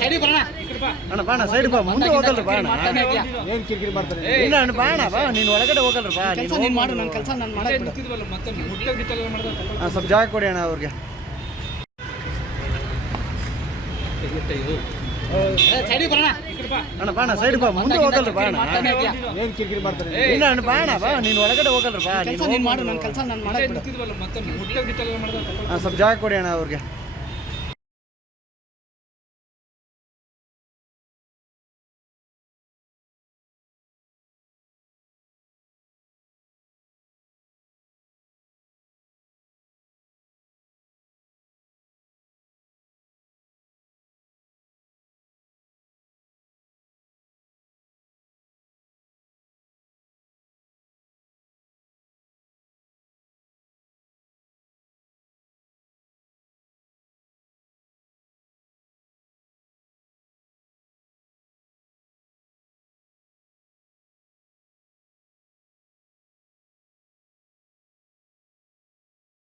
ಸೈಡಿ ಬರೋಣ ಅಣ್ಣ ಬಾಣ ಸೈಡ್ ಬಾ ಮುಂದೆ ಹೋಗಲ್ರಿ ಬಾಣ ಏನು ಕಿರಿಕಿರಿ ಮಾಡ್ತಾರೆ ಇಲ್ಲ ಅಣ್ಣ ಬಾಣ ಬಾ ನೀನು ಒಳಗಡೆ ಹೋಗಲ್ರಿ ಬಾ ನೀನು ಮಾಡು ನನ್ನ ಕೆಲಸ ನಾನು ಮಾಡಕ್ಕೆ ಹಾಂ ಸ್ವಲ್ಪ ಜಾಗ ಕೊಡಿ ಅಣ್ಣ ಅವ್ರಿಗೆ. ಸ್ವಲ್ಪ ಜಾಗ ಕೊಡಿ ಅಣ್ಣ ಅವ್ರಿಗೆ. ಸೈಡಿ ಬರೋಣ. ಅಣ್ಣ ಬಾಣ ಸೈಡ್ ಬಾ ಮುಂದೆ ಹೋಗಲ್ರಿ ಬಾಣ ಏನು ಕಿರಿಕಿರಿ ಮಾಡ್ತಾರೆ ಇಲ್ಲ ಅಣ್ಣ ಬಾಣ ಬಾ ನೀನು ಒಳಗಡೆ ಹೋಗಲ್ರಿ ಬಾ ನೀನು ಕೆಲಸ ನೀನು ಮಾಡು ನನ್ನ ಕೆಲಸ ನಾನು ಮಾಡಕ್ಕೆ ಮತ್ತೆ ಸ್ವಲ್ಪ ಜಾಗ ಕೊಡಿ ಅಣ್ಣ ಅವ್ರಿಗೆ.